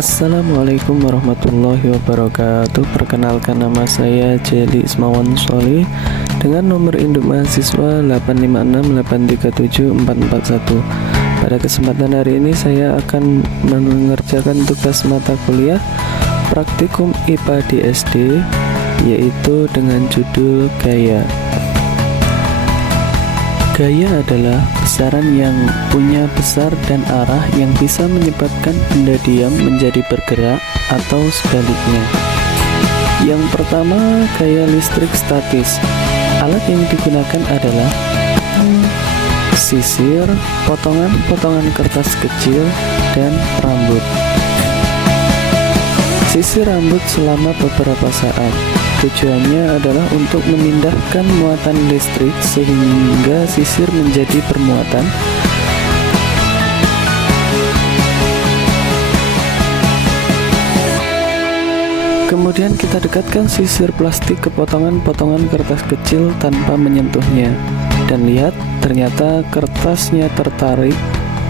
Assalamualaikum warahmatullahi wabarakatuh. Perkenalkan, nama saya Jeli Ismawan Sholih dengan nomor induk mahasiswa 856837441. Pada kesempatan hari ini saya akan mengerjakan tugas mata kuliah praktikum IPA di SD, yaitu dengan judul gaya. Gaya adalah besaran yang punya besar dan arah yang bisa menyebabkan benda diam menjadi bergerak atau sebaliknya. Yang pertama, gaya listrik statis. Alat yang digunakan adalah sisir, potongan-potongan kertas kecil, dan rambut. Sisir rambut selama beberapa saat. Tujuannya adalah untuk memindahkan muatan listrik sehingga sisir menjadi bermuatan kemudian kita dekatkan sisir plastik ke potongan-potongan kertas kecil tanpa menyentuhnya. Dan lihat, ternyata kertasnya tertarik.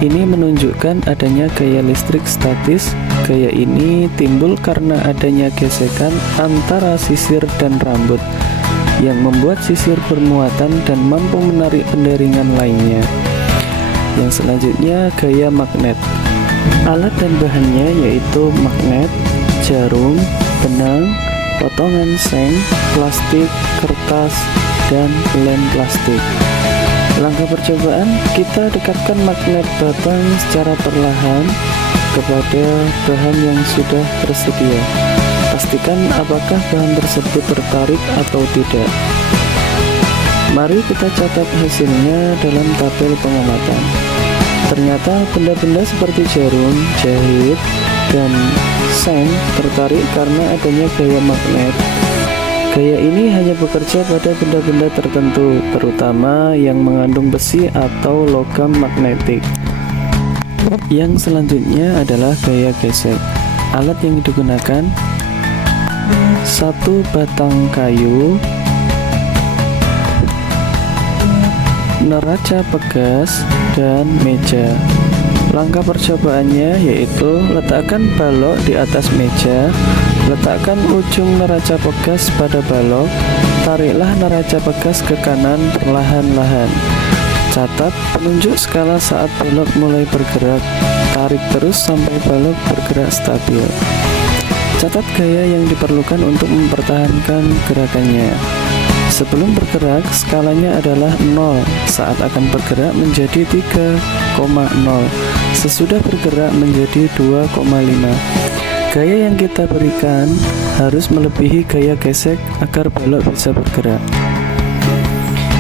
Ini menunjukkan adanya gaya listrik statis. Gaya ini timbul karena adanya gesekan antara sisir dan rambut yang membuat sisir bermuatan dan mampu menarik benda ringan lainnya. Yang selanjutnya, gaya magnet. Alat dan bahannya yaitu magnet, jarum, benang, potongan seng, plastik, kertas, dan lem plastik. Langkah percobaan, kita dekatkan magnet batang secara perlahan kepada bahan yang sudah tersedia. Pastikan apakah bahan tersebut tertarik atau tidak. Mari kita catat hasilnya dalam tabel pengamatan. Ternyata benda-benda seperti jarum, jahit, dan seng tertarik karena adanya gaya magnet. Gaya ini hanya bekerja pada benda-benda tertentu, terutama yang mengandung besi atau logam magnetik. Yang selanjutnya adalah gaya gesek. Alat yang digunakan: satu batang kayu, neraca pegas, dan meja. Langkah percobaannya yaitu letakkan balok di atas meja, letakkan ujung neraca pegas pada balok, tariklah neraca pegas ke kanan perlahan-lahan. Catat penunjuk skala saat balok mulai bergerak, tarik terus sampai balok bergerak stabil. Catat gaya yang diperlukan untuk mempertahankan gerakannya. Sebelum bergerak, skalanya adalah 0, saat akan bergerak menjadi 3,0, sesudah bergerak menjadi 2,5. Gaya yang kita berikan harus melebihi gaya gesek agar balok bisa bergerak.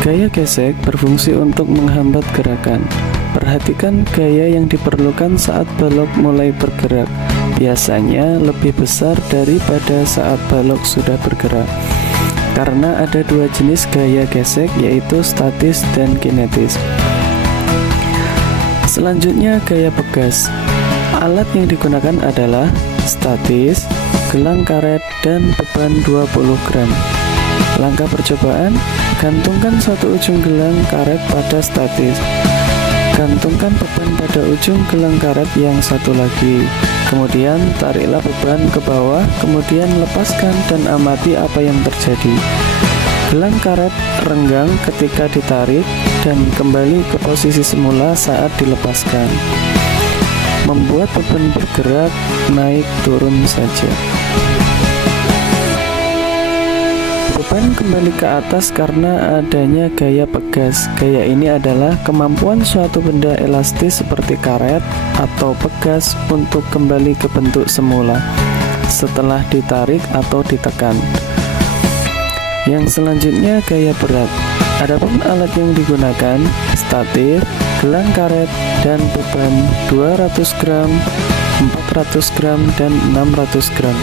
Gaya gesek berfungsi untuk menghambat gerakan. Perhatikan gaya yang diperlukan saat balok mulai bergerak. Biasanya lebih besar daripada saat balok sudah bergerak. Karena ada dua jenis gaya gesek, yaitu statis dan kinetis. Selanjutnya, gaya pegas. Alat yang digunakan adalah statis, gelang karet, dan beban 20 gram. Langkah percobaan, gantungkan satu ujung gelang karet pada statis. Gantungkan beban pada ujung gelang karet yang satu lagi. Kemudian tariklah beban ke bawah, kemudian lepaskan dan amati apa yang terjadi. Gelang karet renggang ketika ditarik dan kembali ke posisi semula saat dilepaskan. Membuat beban bergerak naik turun saja. Beban kembali ke atas karena adanya gaya pegas. Gaya ini adalah kemampuan suatu benda elastis seperti karet atau pegas untuk kembali ke bentuk semula setelah ditarik atau ditekan. Yang selanjutnya, gaya berat. Adapun alat yang digunakan: statif, gelang karet, dan beban 200 gram, 400 gram, dan 600 gram.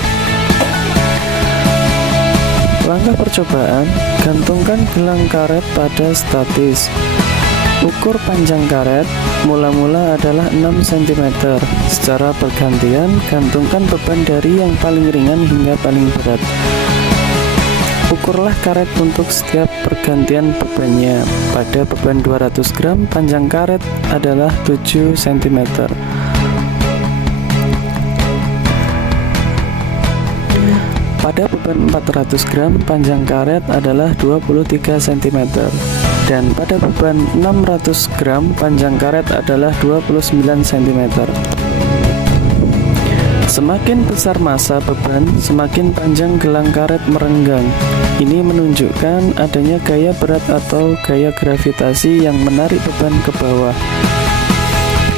Langkah percobaan, gantungkan gelang karet pada statis. Ukur panjang karet, mula-mula adalah 6 cm. Secara bergantian, gantungkan beban dari yang paling ringan hingga paling berat. Ukurlah karet untuk setiap pergantian bebannya. Pada beban 200 gram, panjang karet adalah 7 cm. Pada beban 400 gram, panjang karet adalah 23 cm. Dan pada beban 600 gram, panjang karet adalah 29 cm. Semakin besar massa beban, semakin panjang gelang karet merenggang. Ini menunjukkan adanya gaya berat atau gaya gravitasi yang menarik beban ke bawah.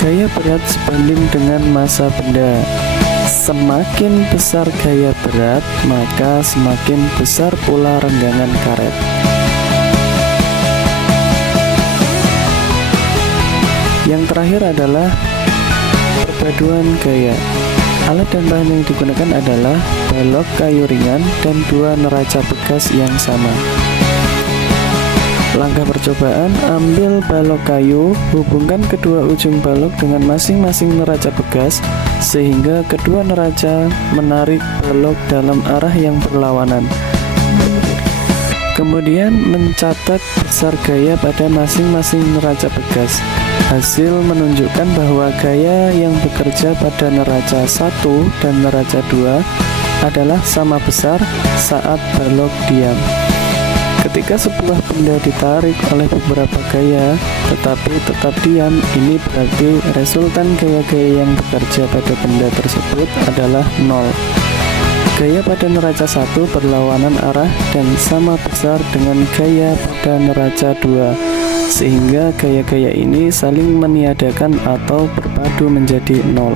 Gaya berat sebanding dengan massa benda. Semakin besar gaya berat, maka semakin besar pula renggangan karet. Yang terakhir adalah perpaduan gaya. Alat dan bahan yang digunakan adalah balok kayu ringan dan 2 neraca bekas yang sama. Langkah percobaan, ambil balok kayu, hubungkan kedua ujung balok dengan masing-masing neraca bekas sehingga kedua neraca menarik balok dalam arah yang berlawanan. Kemudian mencatat besar gaya pada masing-masing neraca bekas. Hasil menunjukkan bahwa gaya yang bekerja pada neraca 1 dan neraca 2 adalah sama besar saat balok diam. Ketika sebuah benda ditarik oleh beberapa gaya tetapi tetap diam, ini berarti resultan gaya-gaya yang bekerja pada benda tersebut adalah 0. Gaya pada neraca 1 berlawanan arah dan sama besar dengan gaya pada neraca 2, sehingga gaya-gaya ini saling meniadakan atau berpadu menjadi 0.